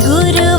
Guru.